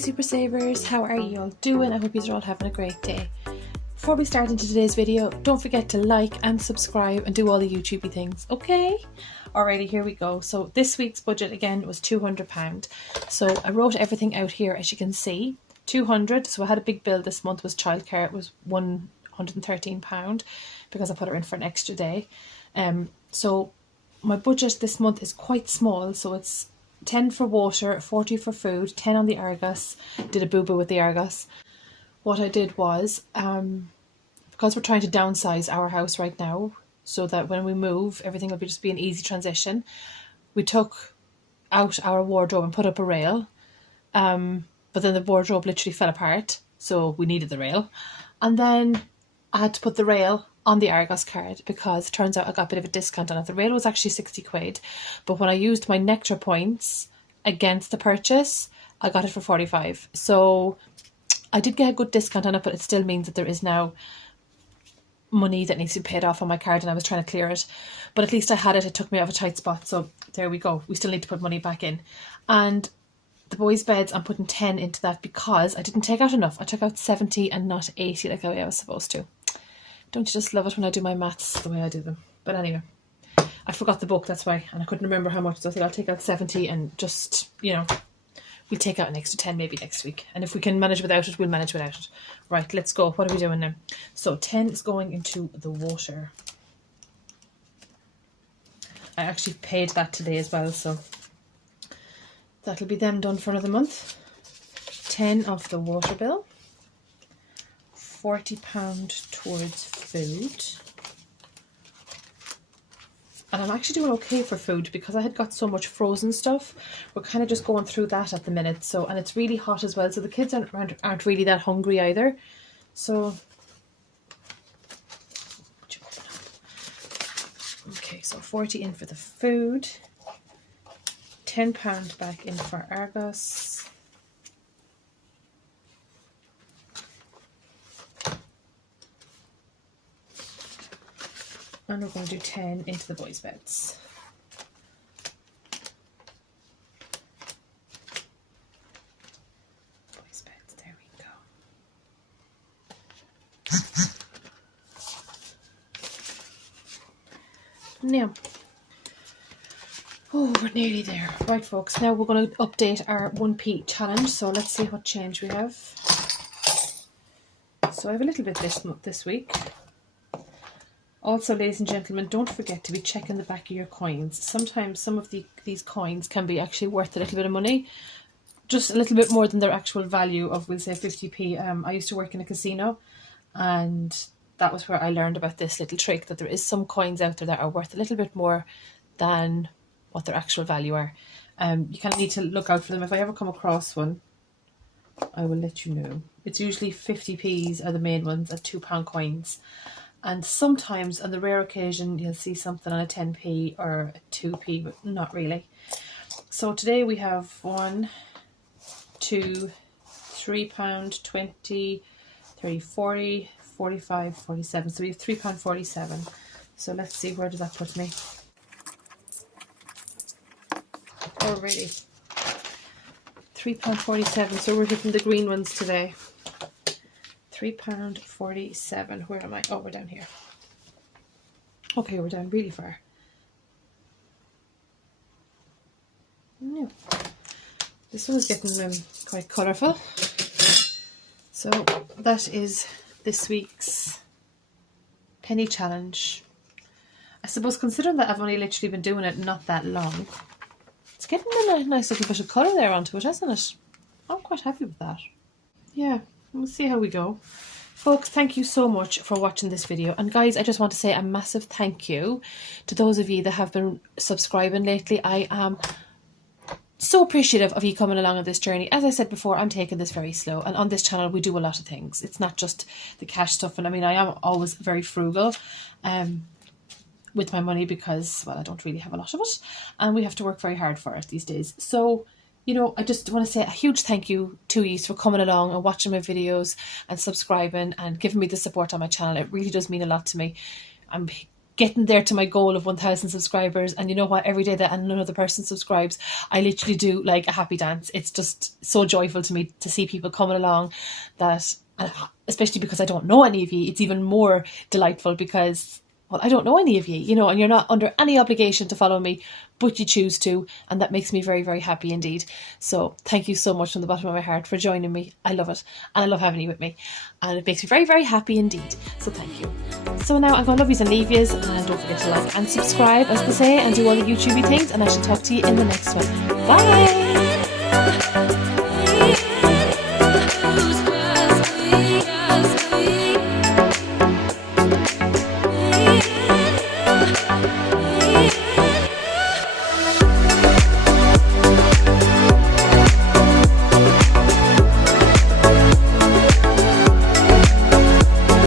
Super Savers, how are you all doing? I hope you're all having a great day. Before we start into today's video, don't forget to like and subscribe and do all the YouTubey things, okay? Alrighty, here we go. So this week's budget again was £200. So I wrote everything out here, as you can see. 200, so I had a big bill this month, was childcare. It was £113 because I put her in for an extra day. So my budget this month is quite small, so it's 10 for water, 40 for food, 10 on the Argos. Did a boo-boo with the Argos. What I did was, because we're trying to downsize our house right now, so that when we move, everything will just be an easy transition, we took out our wardrobe and put up a rail. But then the wardrobe literally fell apart, so we needed the rail. And then I had to put the rail on the Argos card because it turns out I got a bit of a discount on it. The rail was actually 60 quid, but when I used my Nectar points against the purchase, I got it for 45. So I did get a good discount on it, but it still means that there is now money that needs to be paid off on my card, and I was trying to clear it. But at least I had it. It took me out of a tight spot, so there we go. We still need to put money back in. And the boys' beds, I'm putting 10 into that because I didn't take out enough. I took out 70 and not 80 like the way I was supposed to. Don't you just love it when I do my maths the way I do them? But anyway, I forgot the book, that's why, and I couldn't remember how much, so I said I'll take out 70 and just, you know, we'll take out an extra 10 maybe next week. And if we can manage without it, we'll manage without it. Right, let's go. What are we doing now? So 10 is going into the water. I actually paid that today as well, so that'll be them done for another month. 10 off the water bill. £40 towards food. And I'm actually doing okay for food because I had got so much frozen stuff. We're kind of just going through that at the minute. So, and it's really hot as well, so the kids aren't really that hungry either. So, okay, so 40 in for the food. £10 back in for Argos. And we're going to do 10 into the boys' beds. Boys' beds, there we go. Now, oh, we're nearly there. Right, folks, now we're going to update our 1p challenge. So let's see what change we have. So I have a little bit this week. Also, ladies and gentlemen, don't forget to be checking the back of your coins. Sometimes some of these coins can be actually worth a little bit of money, just a little bit more than their actual value of, we'll say, 50p. I used to work in a casino, and that was where I learned about this little trick, that there is some coins out there that are worth a little bit more than what their actual value are. You kind of need to look out for them. If I ever come across one, I will let you know. It's usually 50p's are the main ones, at £2 coins. And sometimes, on the rare occasion, you'll see something on a 10p or a 2p, but not really. So today we have 1, 2, £3, 20, 30, 40, 45, 47. So we have £3.47. So let's see, where does that put me? Alrighty. £3.47. So we're hitting the green ones today. £3.47. Where am I? Oh, we're down here. Okay, we're down really far. No. This one is getting quite colourful. So that is this week's penny challenge. I suppose, considering that I've only literally been doing it not that long, it's getting a nice little bit of colour there onto it, hasn't it? I'm quite happy with that. Yeah. We'll see how we go. Folks, thank you so much for watching this video. And guys, I just want to say a massive thank you to those of you that have been subscribing lately. I am so appreciative of you coming along on this journey. As I said before, I'm taking this very slow. And on this channel, we do a lot of things. It's not just the cash stuff. And I mean, I am always very frugal with my money because, well, I don't really have a lot of it. And we have to work very hard for it these days. So, you know, I just want to say a huge thank you to you for coming along and watching my videos and subscribing and giving me the support on my channel. It really does mean a lot to me. I'm getting there to my goal of 1,000 subscribers. And you know what, every day that another person subscribes, I literally do like a happy dance. It's just so joyful to me to see people coming along, that, especially because I don't know any of you, it's even more delightful because, well, I don't know any of you, you know, and you're not under any obligation to follow me, but you choose to, and that makes me very, very happy indeed. So thank you so much from the bottom of my heart for joining me. I love it, and I love having you with me, and it makes me very, very happy indeed. So thank you. So now I'm going to love yous and leave yous, and don't forget to like and subscribe, as they say, and do all the YouTubey things, and I shall talk to you in the next one. Bye!